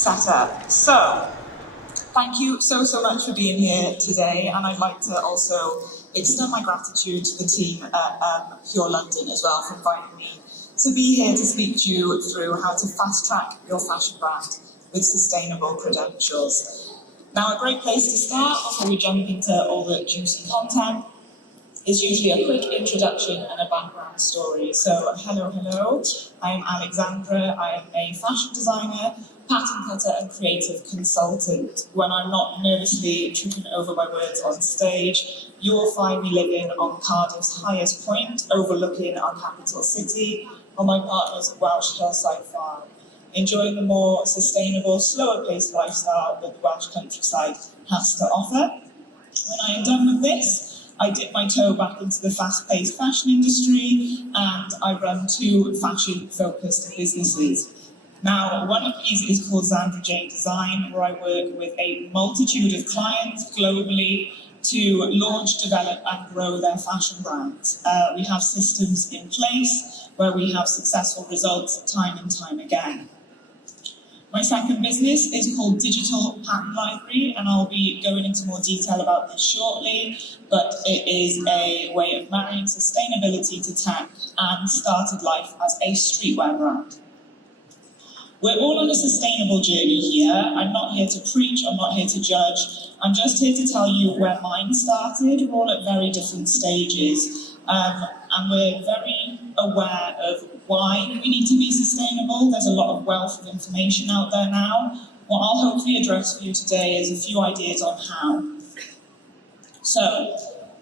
set up. So, thank you so much for being here today, and I'd like to also extend my gratitude to the team at Pure London as well for inviting me to be here to speak to you through how to fast-track your fashion brand with sustainable credentials. Now, a great place to start before we jump into all the juicy content is usually a quick introduction and a background story. So, hello, I'm Alexandra. I am a fashion designer, pattern cutter and creative consultant. When I'm not nervously tripping over my words on stage, you will find me living on Cardiff's highest point, overlooking our capital city, on my partner's Welsh hillside farm, enjoying the more sustainable, slower-paced lifestyle that the Welsh countryside has to offer. When I am done with this, I dip my toe back into the fast-paced fashion industry, and I run 2 fashion-focused businesses. Now, one of these is called Xandra Design, where I work with a multitude of clients globally to launch, develop, and grow their fashion brands. We have systems in place where we have successful results time and time again. My second business is called Digital Pattern Library, and I'll be going into more detail about this shortly, but it is a way of marrying sustainability to tech and started life as a streetwear brand. We're all on a sustainable journey here. I'm not here to preach, I'm not here to judge. I'm just here to tell you where mine started. We're all at very different stages, and we're very aware of why we need to be sustainable. There's a lot of wealth of information out there now. What I'll hopefully address for you today is a few ideas on how. So,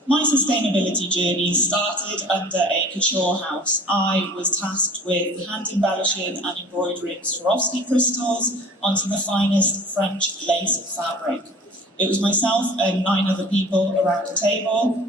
my sustainability journey started under a couture house. I was tasked with hand embellishing and embroidering Swarovski crystals onto the finest French lace fabric. It was myself and 9 other people around a table.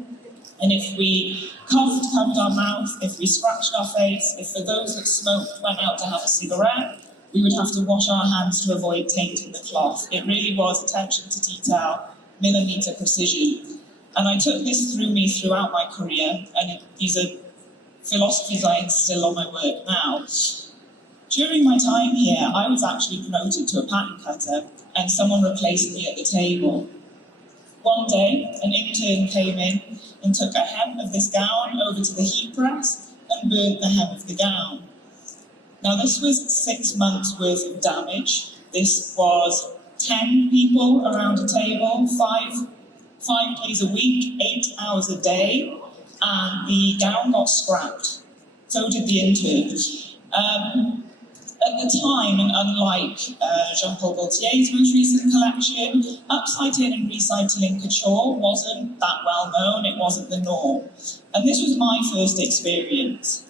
And if we coughed, covered our mouth, if we scratched our face, if for those that smoked went out to have a cigarette, we would have to wash our hands to avoid tainting the cloth. It really was attention to detail, millimetre precision. And I took this through me throughout my career, and these are philosophies I instill on my work now. During my time here, I was actually promoted to a pattern cutter, and someone replaced me at the table. One day, an intern came in and took a hem of this gown over to the heat press and burnt the hem of the gown. Now, this was 6 months worth of damage. This was 10 people around a table, 5 days a week, 8 hours a day, and the gown got scrapped. So did the intern. At the time, and unlike Jean-Paul Gaultier's most recent collection, upcycling and recycling couture wasn't that well known, it wasn't the norm. And this was my first experience.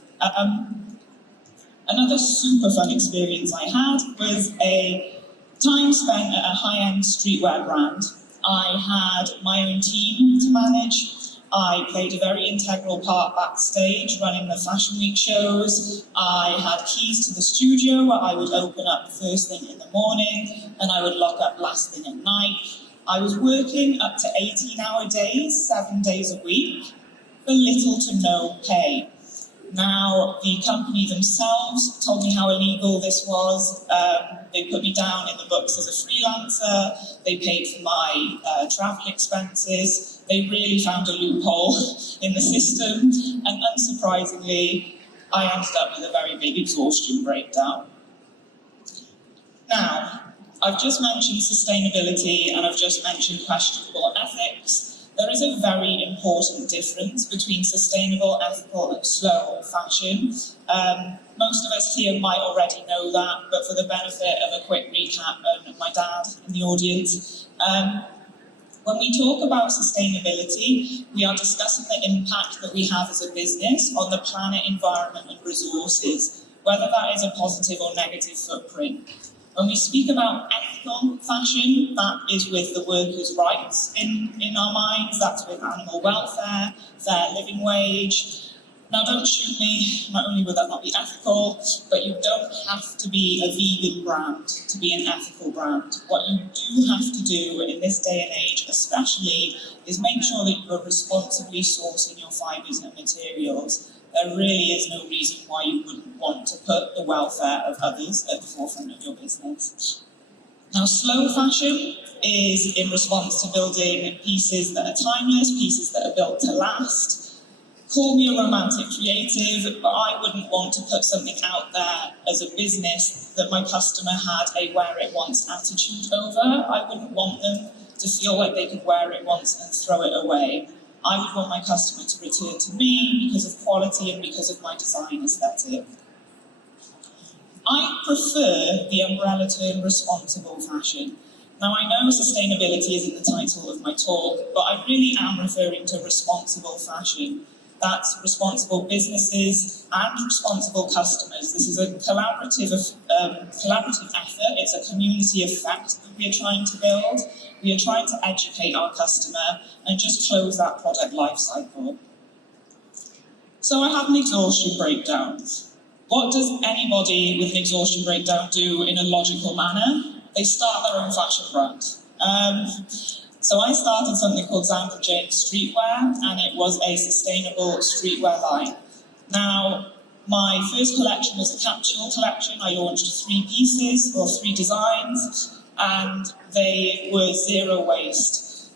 Another super fun experience I had was a time spent at a high-end streetwear brand. I had my own team to manage. I played a very integral part backstage, running the Fashion Week shows. I had keys to the studio where I would open up first thing in the morning and I would lock up last thing at night. I was working up to 18-hour days, 7 days a week, for little to no pay. Now, the company themselves told me how illegal this was. They put me down in the books as a freelancer. They paid for my travel expenses. They really found a loophole in the system. And unsurprisingly, I ended up with a very big exhaustion breakdown. Now, I've just mentioned sustainability and I've just mentioned questionable ethics. There is a very important difference between sustainable, ethical, and slow fashion. Most of us here might already know that, but for the benefit of a quick recap and my dad in the audience, when we talk about sustainability, we are discussing the impact that we have as a business on the planet, environment, and resources, whether that is a positive or negative footprint. When we speak about ethical fashion, that is with the workers' rights in our minds, that's with animal welfare, fair living wage. Now, don't shoot me, not only would that not be ethical, but you don't have to be a vegan brand to be an ethical brand. What you do have to do in this day and age especially is make sure that you're responsibly sourcing your fibres and materials. There really is no reason why you wouldn't want to put the welfare of others at the forefront of your business. Now, slow fashion is in response to building pieces that are timeless, pieces that are built to last. Call me a romantic creative, but I wouldn't want to put something out there as a business that my customer had a wear it once attitude over. I wouldn't want them to feel like they could wear it once and throw it away. I would want my customer to return to me because of quality and because of my design aesthetic. I prefer the umbrella term responsible fashion. Now, I know sustainability isn't the title of my talk, but I really am referring to responsible fashion. That's responsible businesses and responsible customers. This is a collaborative effort. It's a community effect that we are trying to build. We are trying to educate our customer and just close that product life cycle. So I have an exhaustion breakdown. What does anybody with an exhaustion breakdown do in a logical manner? They start their own fashion brand. So I started something called Xandra Streetwear, and it was a sustainable streetwear line. Now, my first collection was a capsule collection. I launched 3 pieces, or 3 designs, and they were zero waste.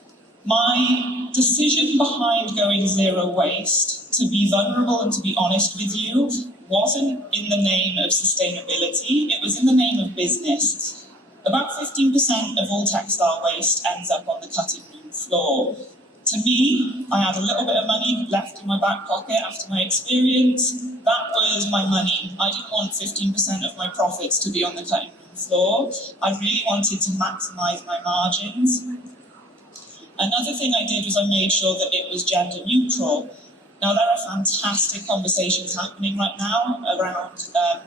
My decision behind going zero waste, to be vulnerable and to be honest with you, wasn't in the name of sustainability, it was in the name of business. About 15% of all textile waste ends up on the cutting room floor. To me, I had a little bit of money left in my back pocket after my experience. That was my money. I didn't want 15% of my profits to be on the cutting room floor. I really wanted to maximise my margins. Another thing I did was I made sure that it was gender neutral. Now, there are fantastic conversations happening right now around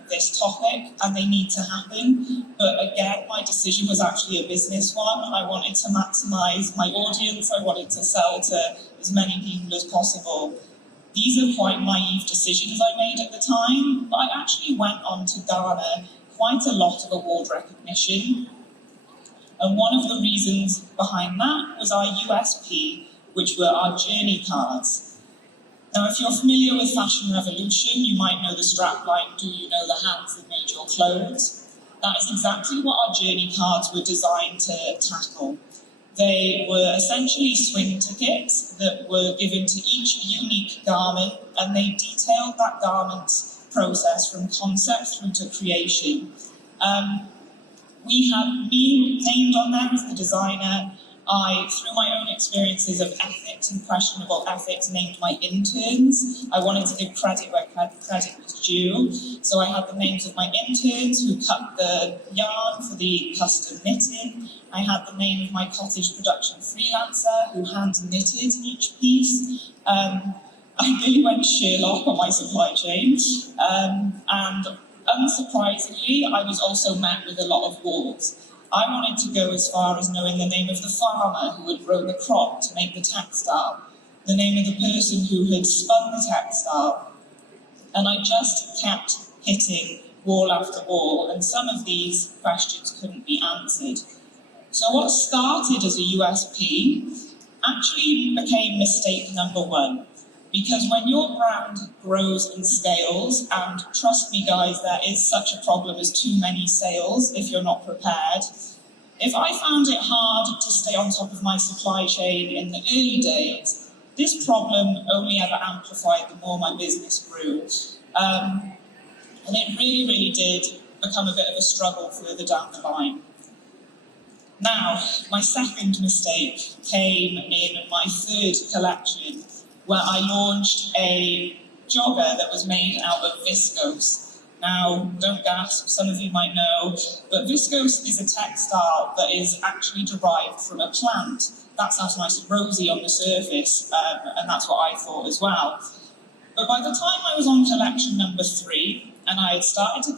this topic, and they need to happen. But again, my decision was actually a business one. I wanted to maximise my audience. I wanted to sell to as many people as possible. These are quite naive decisions I made at the time, but I actually went on to garner quite a lot of award recognition. And one of the reasons behind that was our USP, which were our journey cards. Now, if you're familiar with Fashion Revolution, you might know the strapline, "Do you know the hands that made your clothes?" That is exactly what our journey cards were designed to tackle. They were essentially swing tickets that were given to each unique garment, and they detailed that garment's process from concept through to creation. We had me named on there as the designer. I, through my own experiences of ethics and questionable ethics, named my interns. I wanted to give credit where credit was due. So I had the names of my interns who cut the yarn for the custom knitting. I had the name of my cottage production freelancer who hand knitted each piece. I really went Sherlock on my supply chain. And unsurprisingly, I was also met with a lot of walls. I wanted to go as far as knowing the name of the farmer who had grown the crop to make the textile, the name of the person who had spun the textile. And I just kept hitting wall after wall, and some of these questions couldn't be answered. So what started as a USP actually became mistake number 1. Because when your brand grows and scales, and trust me guys, there is such a problem as too many sales if you're not prepared. If I found it hard to stay on top of my supply chain in the early days, this problem only ever amplified the more my business grew. And it really, really did become a bit of a struggle further down the line. Now, my second mistake came in my 3rd collection, where I launched a jogger that was made out of viscose. Now, don't gasp, some of you might know, but viscose is a textile that is actually derived from a plant. That sounds nice and rosy on the surface, and that's what I thought as well. But by the time I was on collection number 3, and I had started to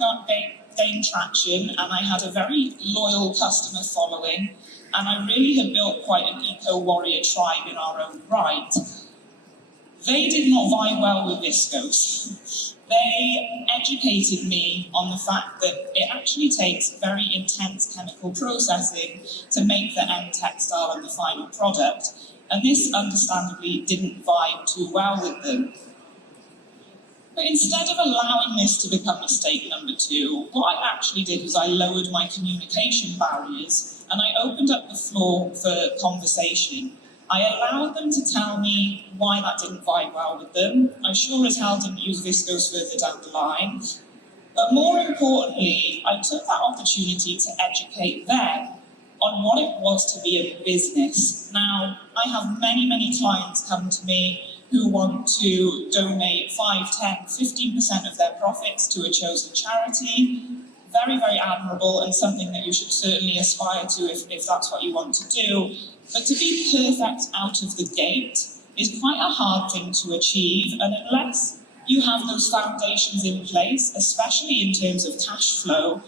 gain traction, and I had a very loyal customer following, and I really had built quite an eco-warrior tribe in our own right, they did not vibe well with viscose. They educated me on the fact that it actually takes very intense chemical processing to make the end textile and the final product, and this understandably didn't vibe too well with them. But instead of allowing this to become mistake number 2, what I actually did was I lowered my communication barriers and I opened up the floor for conversation. I allowed them to tell me why that didn't vibe well with them. I sure as hell didn't use viscose further down the line. But more importantly, I took that opportunity to educate them on what it was to be a business. Now, I have many clients come to me who want to donate 5, 10, 15% of their profits to a chosen charity. Very admirable, and something that you should certainly aspire to if that's what you want to do. But to be perfect out of the gate is quite a hard thing to achieve, and unless you have those foundations in place, especially in terms of cash flow,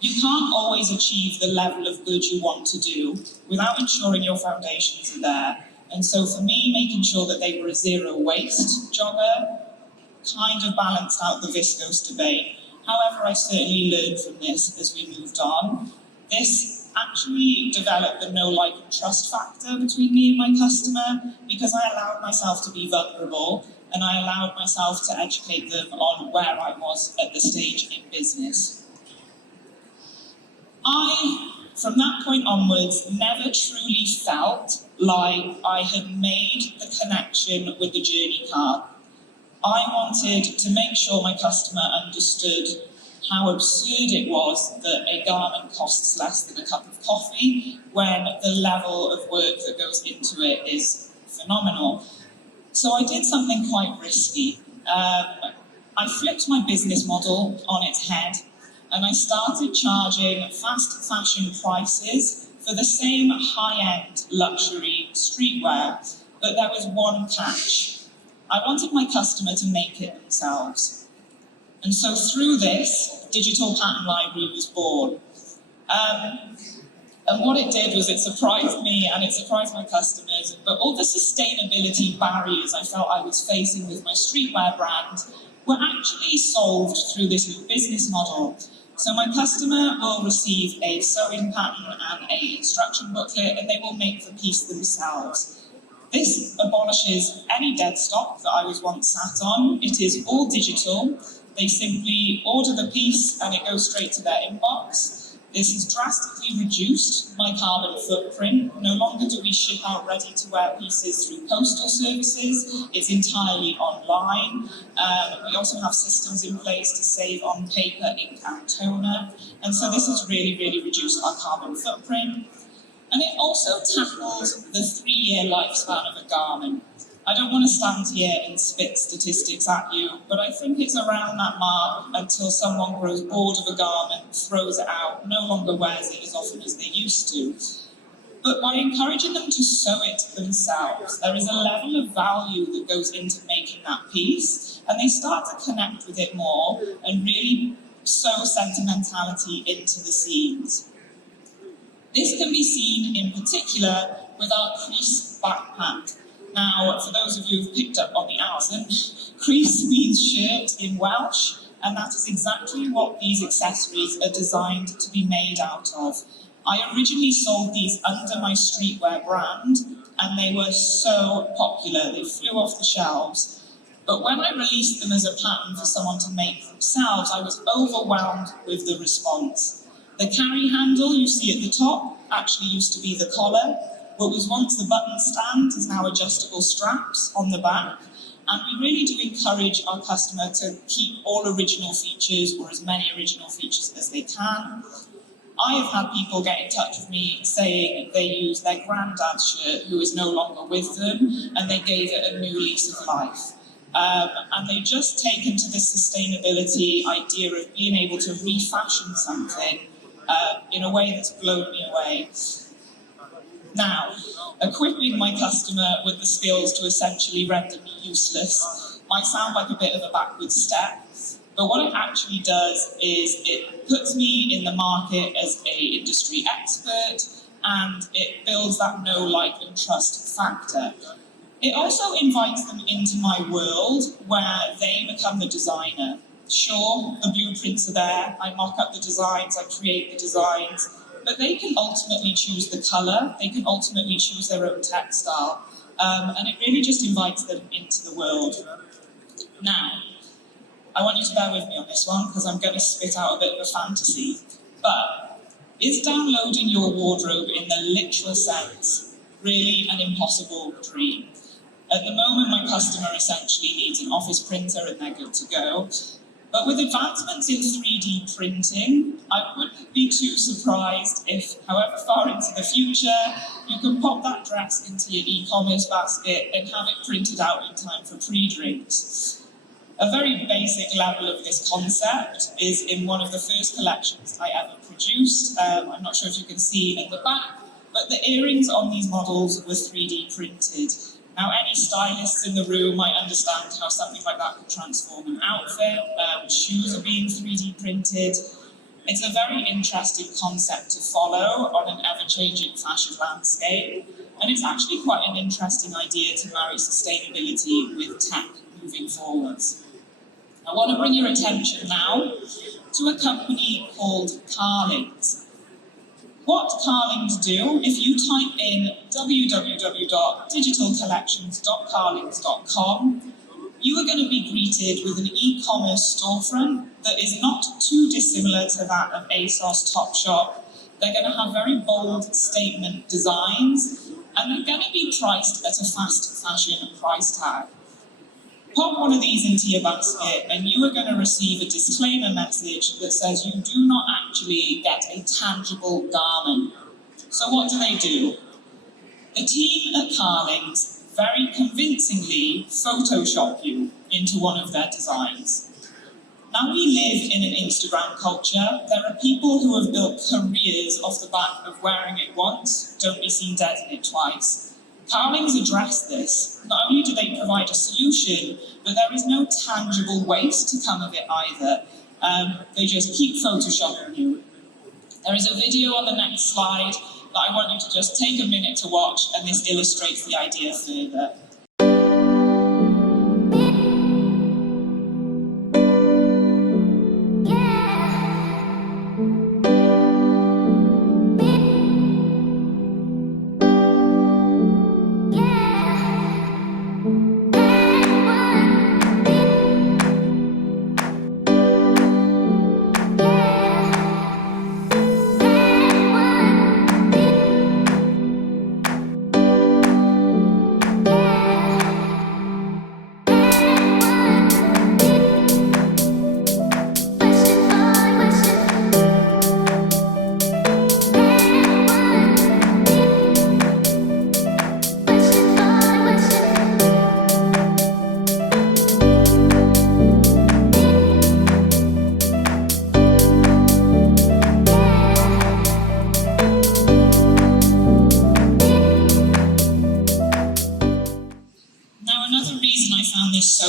you can't always achieve the level of good you want to do without ensuring your foundations are there. And so for me, making sure that they were a zero waste jogger kind of balanced out the viscose debate. However, I certainly learned from this as we moved on. This actually developed the know, like, and trust factor between me and my customer, because I allowed myself to be vulnerable and I allowed myself to educate them on where I was at the stage in business. From that point onwards, never truly felt like I had made the connection with the journey card. I wanted to make sure my customer understood how absurd it was that a garment costs less than a cup of coffee when the level of work that goes into it is phenomenal. So I did something quite risky. I flipped my business model on its head and I started charging fast fashion prices for the same high-end luxury streetwear, but there was one catch. I wanted my customer to make it themselves. And so through this, Digital Pattern Library was born. And what it did was it surprised me and it surprised my customers, but all the sustainability barriers I felt I was facing with my streetwear brand were actually solved through this new business model. So my customer will receive a sewing pattern and an instruction booklet, and they will make the piece themselves. This abolishes any dead stock that I was once sat on. It is all digital. They simply order the piece and it goes straight to their inbox. This has drastically reduced my carbon footprint. No longer do we ship out ready-to-wear pieces through postal services. It's entirely online. We also have systems in place to save on paper, ink and toner. And so this has really reduced our carbon footprint. And it also tackles the 3-year lifespan of a garment. I don't want to stand here and spit statistics at you, but I think it's around that mark until someone grows bored of a garment, throws it out, no longer wears it as often as they used to. But by encouraging them to sew it themselves, there is a level of value that goes into making that piece, and they start to connect with it more and really sew sentimentality into the seams. This can be seen in particular with our crease backpack. Now, for those of you who've picked up on the accent, crease means shirt in Welsh, and that is exactly what these accessories are designed to be made out of. I originally sold these under my streetwear brand, and they were so popular, they flew off the shelves. But when I released them as a pattern for someone to make themselves, I was overwhelmed with the response. The carry handle you see at the top actually used to be the collar. What was once the button stand is now adjustable straps on the back. And we really do encourage our customer to keep all original features, or as many original features as they can. I have had people get in touch with me saying they used their granddad's shirt, who is no longer with them, and they gave it a new lease of life. And they've just taken to this sustainability idea of being able to refashion something in a way that's blown me away. Now, equipping my customer with the skills to essentially render me useless might sound like a bit of a backward step, but what it actually does is it puts me in the market as an industry expert, and it builds that know, like, and trust factor. It also invites them into my world where they become the designer. Sure, the blueprints are there, I mock up the designs, I create the designs, but they can ultimately choose the colour, they can ultimately choose their own textile, and it really just invites them into the world. Now, I want you to bear with me on this one because I'm going to spit out a bit of a fantasy. But is downloading your wardrobe in the literal sense really an impossible dream? At the moment, my customer essentially needs an office printer and they're good to go. But with advancements in 3D printing, I wouldn't be too surprised if, however far into the future, you can pop that dress into your e-commerce basket and have it printed out in time for pre-drinks. A very basic level of this concept is in one of the first collections I ever produced. I'm not sure if you can see at the back, but the earrings on these models were 3D printed. Now, any stylists in the room might understand how something like that could transform an outfit. Shoes are being 3D printed. It's a very interesting concept to follow on an ever-changing fashion landscape, and it's actually quite an interesting idea to marry sustainability with tech moving forwards. I want to bring your attention now to a company called Carlings. What Carlings do, if you type in www.digitalcollections.carlings.com, you are going to be greeted with an e-commerce storefront that is not too dissimilar to that of ASOS Topshop. They're going to have very bold statement designs, and they're going to be priced at a fast fashion price tag. Pop one of these into your basket and you are going to receive a disclaimer message that says you do not actually get a tangible garment. So what do? The team at Carlings very convincingly Photoshop you into one of their designs. Now, we live in an Instagram culture. There are people who have built careers off the back of wearing it once, don't be seen dead in it twice. Carlings address this. Not only do they provide a solution, but there is no tangible waste to come of it either. They just keep photoshopping you. There is a video on the next slide that I want you to just take a minute to watch, and this illustrates the idea further.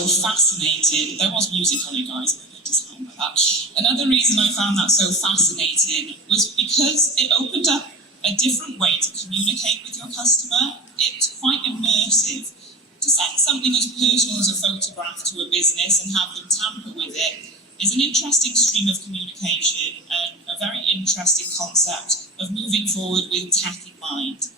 Fascinating. There was music on it, guys. I don't sound like that. Another reason I found that so fascinating was because it opened up a different way to communicate with your customer. It's quite immersive. To send something as personal as a photograph to a business and have them tamper with it is an interesting stream of communication and a very interesting concept of moving forward with tech in mind.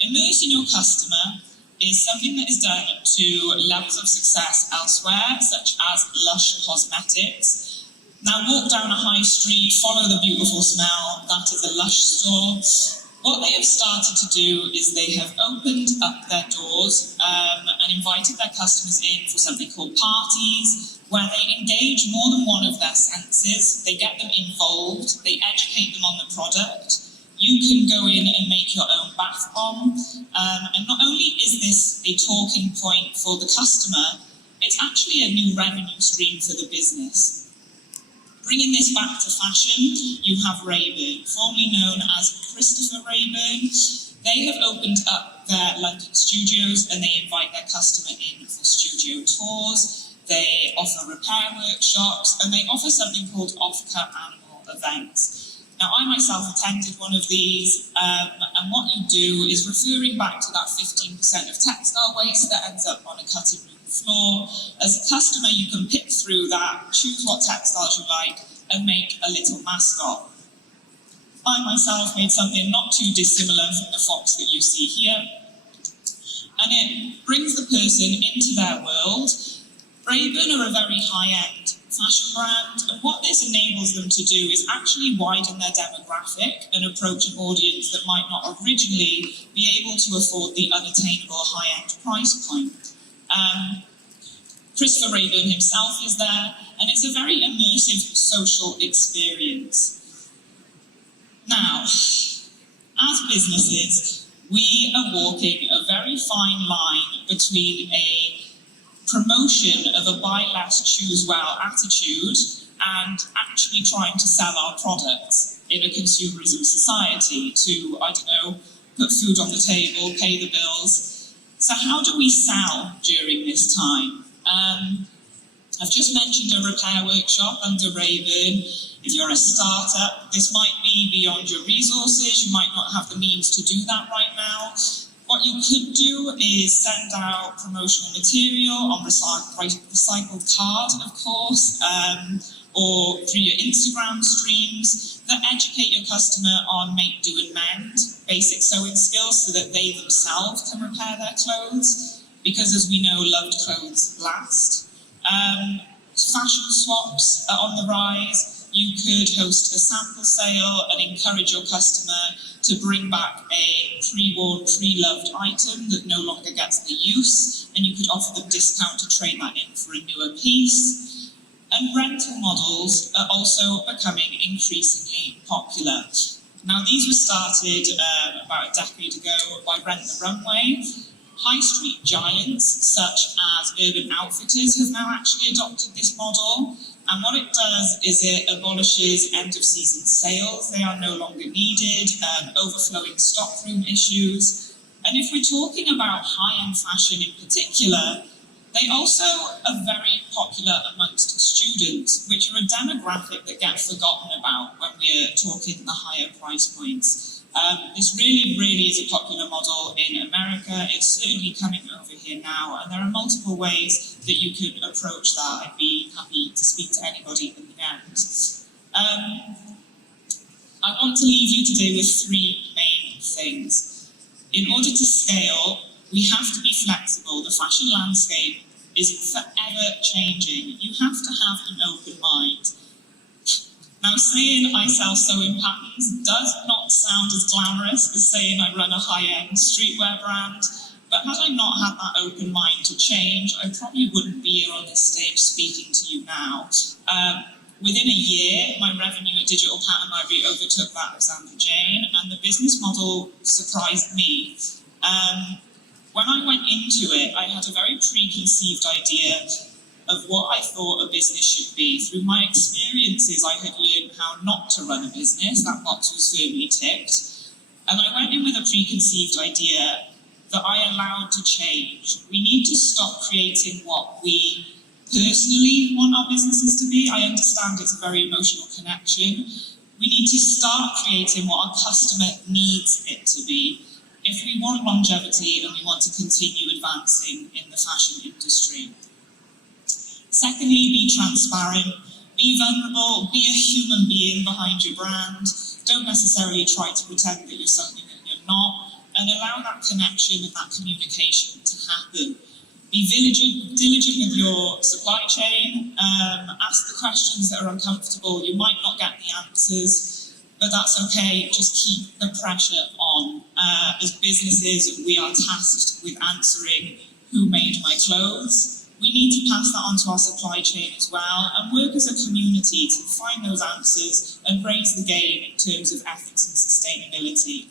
Immersing your customer is something that is done to levels of success elsewhere, such as Lush Cosmetics. Now walk down a high street, follow the beautiful smell, that is a Lush store. What they have started to do is they have opened up their doors and invited their customers in for something called parties, where they engage more than one of their senses, they get them involved, they educate them on the product. You can go in and make your own bath bomb, and not only is this a talking point for the customer, it's actually a new revenue stream for the business. Bringing this back to fashion, you have Rayburn, formerly known as Christopher Rayburn. They have opened up their London studios and they invite their customer in for studio tours. They offer repair workshops and they offer something called off-cut animal events. Now, I myself attended one of these, and what you do is referring back to that 15% of textile waste that ends up on a cutting room floor. As a customer, you can pick through that, choose what textiles you like, and make a little mascot. I myself made something not too dissimilar from the fox that you see here, and it brings the person into their world. Raven are a very high-end fashion brand, and what this enables them to do is actually widen their demographic and approach an audience that might not originally be able to afford the unattainable high-end price point. Christopher Raven himself is there, and it's a very immersive social experience. Now, as businesses, we are walking a very fine line between a promotion of a buy less, choose well attitude and actually trying to sell our products in a consumerism society to, I don't know, put food on the table, pay the bills. So how do we sell during this time? I've just mentioned a repair workshop under Raven. If you're a startup, this might be beyond your resources. You might not have the means to do that right now. What you could do is send out promotional material on recycled card, of course, or through your Instagram streams that educate your customer on make, do and mend, basic sewing skills so that they themselves can repair their clothes, because as we know, loved clothes last. Fashion swaps are on the rise. You could host a sample sale and encourage your customer to bring back a pre-worn, pre-loved item that no longer gets the use, and you could offer them discount to trade that in for a newer piece. And rental models are also becoming increasingly popular. Now, these were started about a decade ago by Rent the Runway. High street giants such as Urban Outfitters have now actually adopted this model, and what it does is it abolishes end-of-season sales. They are no longer needed, overflowing stockroom issues. And if we're talking about high-end fashion in particular, they also are very popular amongst students, which are a demographic that gets forgotten about when we're talking the higher price points. This really is a popular model in America. It's certainly coming over here now, and there are multiple ways that you could approach that. I'd be happy to speak to anybody in the end. I want to leave you today with three main things. In order to scale, we have to be flexible. The fashion landscape is forever changing. You have to have an open mind. Now, saying I sell sewing patterns does not sound as glamorous as saying I run a high-end streetwear brand, but had I not had that open mind to change, I probably wouldn't be here on this stage speaking to you now. Within a year, my revenue at Digital Pattern Library overtook that of Xandra Jane, and the business model surprised me. When I went into it, I had a very preconceived idea of what I thought a business should be. Through my experiences, I had learned how not to run a business. That box was firmly ticked. And I went in with a preconceived idea that I allowed to change. We need to stop creating what we personally want our businesses to be. I understand it's a very emotional connection. We need to start creating what our customer needs it to be if we want longevity and we want to continue advancing in the fashion industry. Secondly, be transparent, be vulnerable, be a human being behind your brand. Don't necessarily try to pretend that you're something that you're not, and allow that connection and that communication to happen. Be diligent with your supply chain, ask the questions that are uncomfortable. You might not get the answers, but that's okay. Just keep the pressure on. As businesses, we are tasked with answering who made my clothes. We need to pass that on to our supply chain as well and work as a community to find those answers and raise the game in terms of ethics and sustainability.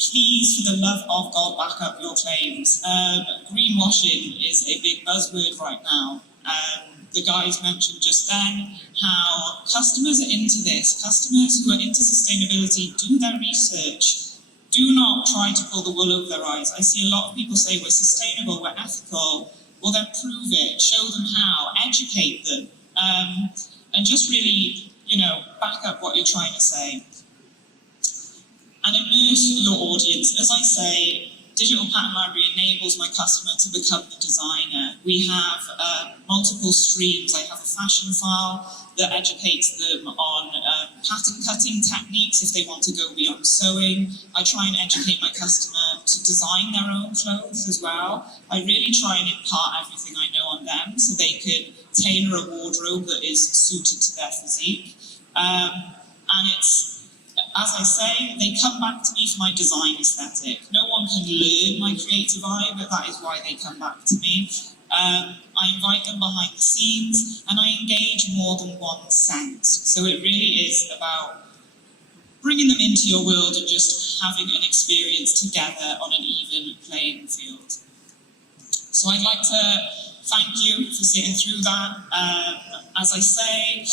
Please, for the love of God, back up your claims. Greenwashing is a big buzzword right now. The guys mentioned just then how customers are into this. Customers who are into sustainability do their research. Do not try to pull the wool over their eyes. I see a lot of people say we're sustainable, we're ethical. Well, then prove it, show them how, educate them, and just really, back up what you're trying to say. And immerse your audience. As I say, Digital Pattern Library enables my customer to become the designer. We have multiple streams. I have a fashion file that educates them on pattern cutting techniques if they want to go beyond sewing. I try and educate my customer to design their own clothes as well. I really try and impart everything I know on them so they could tailor a wardrobe that is suited to their physique. And it's, as I say, they come back to me for my design aesthetic. No one can learn my creative eye, but that is why they come back to me. I invite them behind the scenes and I engage more than one sense. So it really is about bringing them into your world and just having an experience together on an even playing field. So I'd like to thank you for sitting through that. As I say,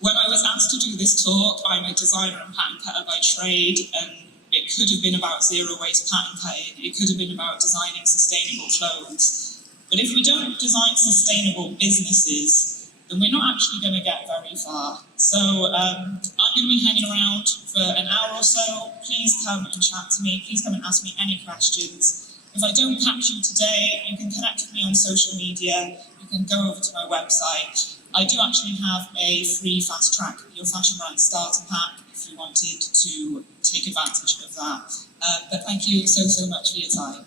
when I was asked to do this talk, I'm a designer and pattern cutter by trade, and it could have been about zero waste pattern cutting, it could have been about designing sustainable clothes. But if we don't design sustainable businesses, then we're not actually going to get very far. So I'm going to be hanging around for an hour or so. Please come and chat to me. Please come and ask me any questions. If I don't catch you today, you can connect with me on social media. You can go over to my website. I do actually have a free fast track Your Fashion Brand starter pack if you wanted to take advantage of that. But thank you so much for your time.